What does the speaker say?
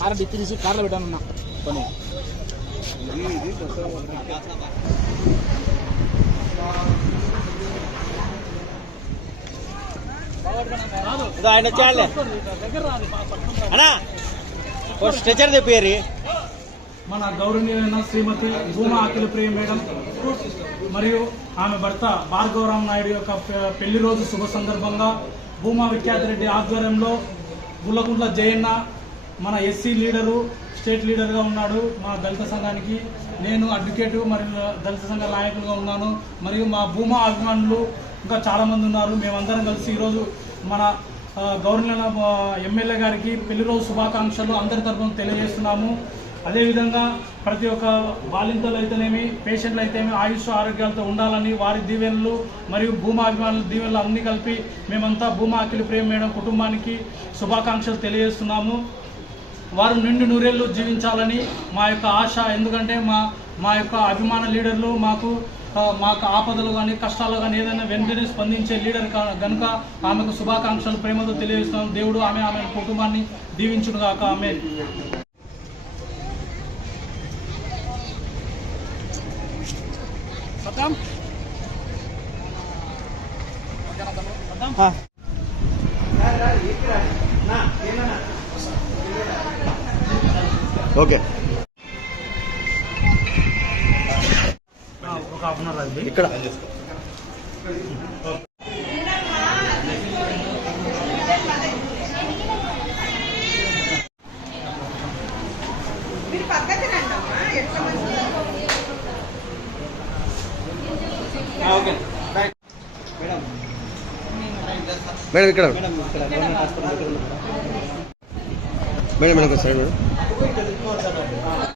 Car dicky తీసి కార్లో పెట్టానున్నా కొన్ని ఆయన చాలే అన్నా స్ట్రెచర్ తెప్పారు. మన గౌరవనీయులైన శ్రీమతి భూమా అఖిల ప్రియ మేడం మరియు ఆమె భర్త భార్గవరామ్ నాయుడు యొక్క పెళ్లి రోజు శుభ సందర్భంగా భూమా విఖ్యాతిరెడ్డి ఆధ్వర్యంలో గుల్లకుంట్ల జయన్న మన ఎస్సీ లీడరు, స్టేట్ లీడర్గా ఉన్నాడు మా దళిత సంఘానికి. నేను అడ్వకేటు మరియు దళిత సంఘ నాయకులుగా ఉన్నాను. మరియు మా భూమా అభిమానులు ఇంకా చాలామంది ఉన్నారు. మేమందరం కలిసి ఈరోజు మన గవర్నర్ ఎమ్మెల్యే గారికి పెళ్లి రోజు శుభాకాంక్షలు అందరి తరఫున తెలియజేస్తున్నాము. అదేవిధంగా ప్రతి ఒక్క బాలింతలు అయితేనేమి, పేషెంట్లు అయితేనేమి ఆయుష్ ఆరోగ్యాలతో ఉండాలని వారి దీవెనలు మరియు భూమా అభిమానుల దీవెనలు అన్నీ కలిపి మేమంతా భూమా అఖిల ప్రియ మేడం కుటుంబానికి శుభాకాంక్షలు తెలియజేస్తున్నాము. వారు నిండు నూరేళ్లు జీవించాలని మా యొక్క ఆశ. ఎందుకంటే మా యొక్క అభిమాన లీడర్లు మాకు ఆపదలు కానీ కష్టాలు కానీ ఏదైనా వెంటనే స్పందించే లీడర్ కనుక ఆమెకు శుభాకాంక్షలు ప్రేమతో తెలియజేస్తున్నాం. దేవుడు ఆమె కుటుంబాన్ని దీవించును గాక. ఆమె ఓకే ఒక హాఫ్ అన్ అవర్ ఇక్కడ మేడం ఇక్కడ మేడం మేడం సైడ్ మేడం